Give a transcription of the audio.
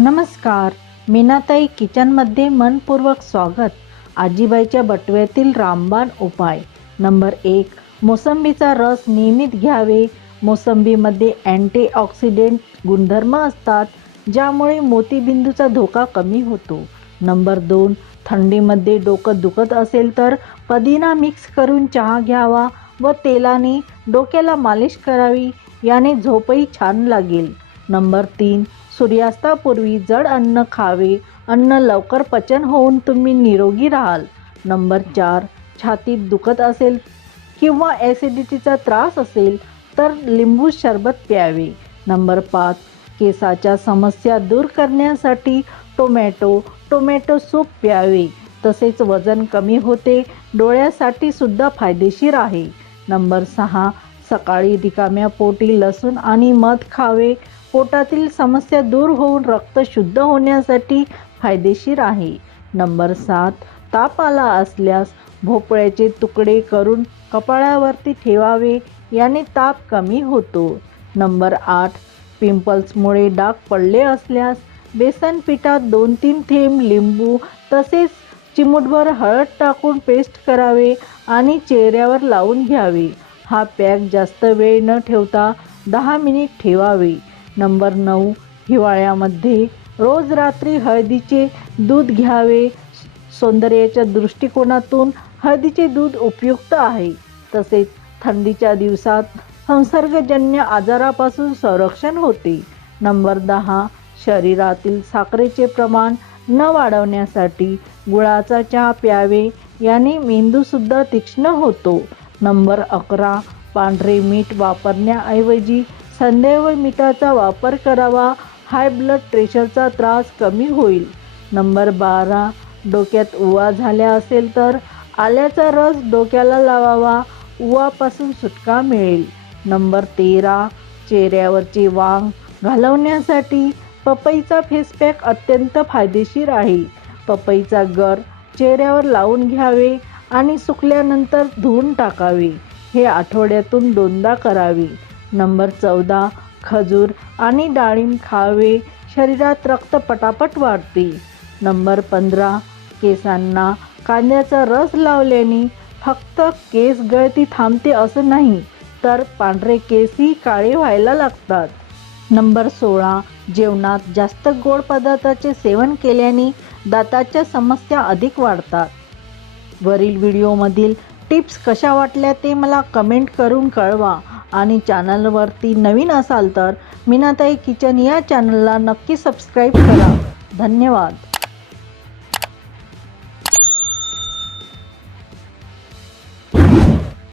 नमस्कार मीनाताई किचनमध्ये मनपूर्वक स्वागत. आजीबाईच्या बटव्यातील रामबाण उपाय. नंबर एक मोसंबीचा रस नियमित घ्यावे. मोसंबीमध्ये अँटीऑक्सिडेंट गुणधर्म असतात ज्यामुळे मोतीबिंदूचा धोका कमी होतो. नंबर दोन थंडीमध्ये डोकं दुखत असेल तर पदिना मिक्स करून चहा घ्यावा व तेलाने डोक्याला मालिश करावी याने झोपही छान लागेल. नंबर तीन सूर्यास्तापूर्वी जड अन्न खावे अन्न लवकर पचन होऊन तुम्ही निरोगी राहाल. नंबर चार छातीत दुखत असेल किंवा ॲसिडिटीचा त्रास असेल तर लिंबू सरबत प्यावे. नंबर पाच केसाच्या समस्या दूर करण्यासाठी टोमॅटो टोमॅटो सूप प्यावे. तसेच वजन कमी होते डोळ्यासाठी सुद्धा फायदेशीर आहे. नंबर सहा सकाळी रिकाम्या पोटी लसूण आणि मध खावे. पोटातील समस्या दूर होऊन रक्त शुद्ध होण्यासाठी फायदेशीर आहे. नंबर सात ताप आला असल्यास भोपळ्याचे तुकडे करून कपाळावरती ठेवावे याने ताप कमी होतो. नंबर आठ पिंपल्समुळे डाग पडले असल्यास बेसन पिठात दोन तीन थेंब लिंबू तसेच चिमूटभर हळद टाकून पेस्ट करावे आणि चेहऱ्यावर लावून घ्यावे. हा पॅक जास्त वेळ न ठेवता दहा मिनिट ठेवावे. नंबर नऊ हिवाळ्यामध्ये रोज रात्री हळदीचे दूध घ्यावे. सौंदर्याच्या दृष्टिकोनातून हळदीचे दूध उपयुक्त आहे. तसेच थंडीच्या दिवसात संसर्गजन्य आजारापासून संरक्षण होते. नंबर दहा शरीरातील साखरेचे प्रमाण न वाढवण्यासाठी गुळाचा चहा प्यावे याने मेंदूसुद्धा तीक्ष्ण होतो. नंबर अकरा पांढरे मीठ वापरण्याऐवजी संध्यावर मिठाचा वापर करावा हाय ब्लड प्रेशरचा त्रास कमी होईल. नंबर बारा डोक्यात उवा झाल्या असेल तर आल्याचा रस डोक्याला लावावा उवापासून सुटका मिळेल. नंबर तेरा चेहऱ्यावरची वांग घालवण्यासाठी पपईचा फेस पॅक अत्यंत फायदेशीर आहे. पपईचा गर चेहऱ्यावर लावून घ्यावे आणि सुकल्यानंतर धुवून टाकावे. हे आठवड्यातून दोनदा करावे. नंबर चौदा खजूर आणि डाळिंब खावे शरीरात रक्त पटापट वाढते. नंबर पंधरा केसांना कांद्याचा रस लावल्याने फक्त केस गळती थांबते असं नाही तर पांढरे केसही काळे व्हायला लागतात. नंबर सोळा जेवणात जास्त गोड पदार्थाचे सेवन केल्याने दाताच्या समस्या अधिक वाढतात. वरील व्हिडिओमधील टिप्स कशा वाटल्या ते मला कमेंट करून कळवा. आणि चॅनलवरती नवीन असाल तर मीनाताई किचन या चॅनलला नक्की सबस्क्राईब करा. धन्यवाद.